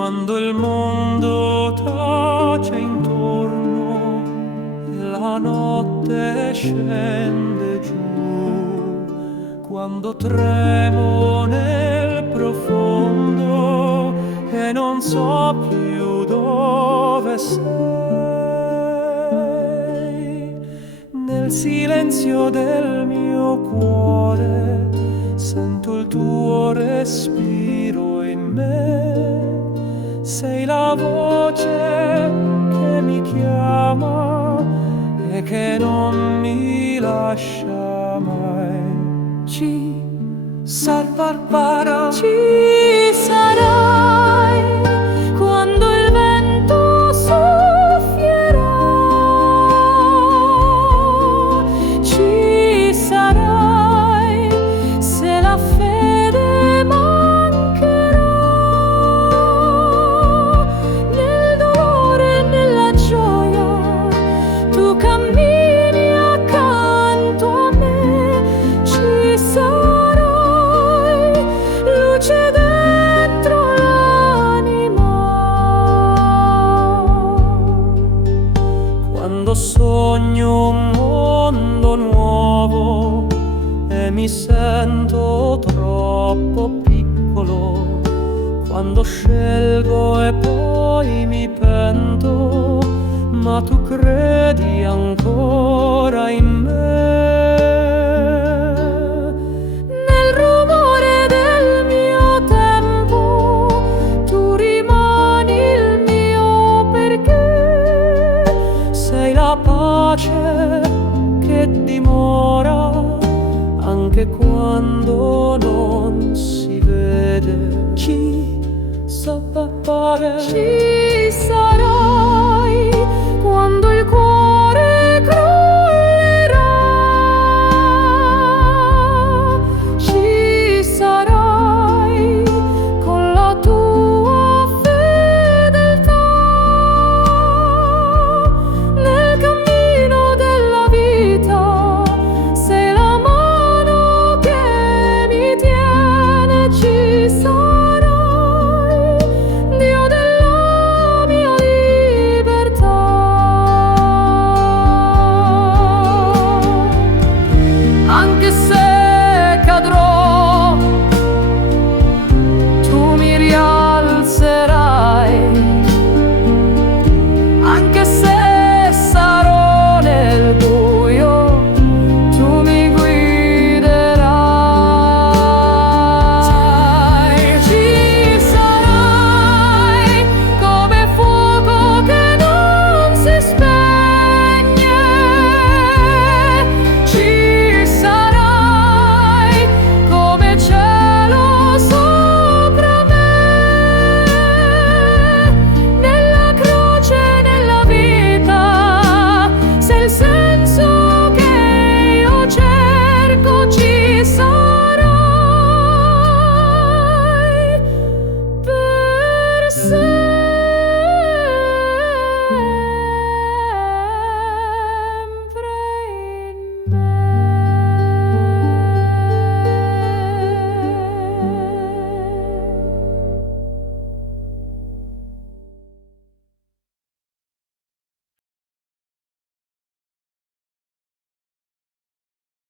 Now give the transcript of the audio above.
quando il mondo tace intorno e la notte scende giù, quando tremo nel profondo e non so più dove sei. Nel silenzio del mio cuore sento il tuo respiro in me, sei la voce che mi chiama e che non mi lascia mai. Ci Barbara, Ci sarai quando il vento soffierà, ci sarai se la fede mancherà, nel dolore e nella gioia tu cammini accanto a me, ci sarai luce dentro l'anima. quando sogno un mondo nuovo e mi sento troppo piccolo, quando scelgo e poi mi pento, ma tu credi ancora in me. Nel rumore del mio tempo tu rimani il mio perché, Sei la pace che dimora anche quando non si vede. Chi sa fare? ci sarai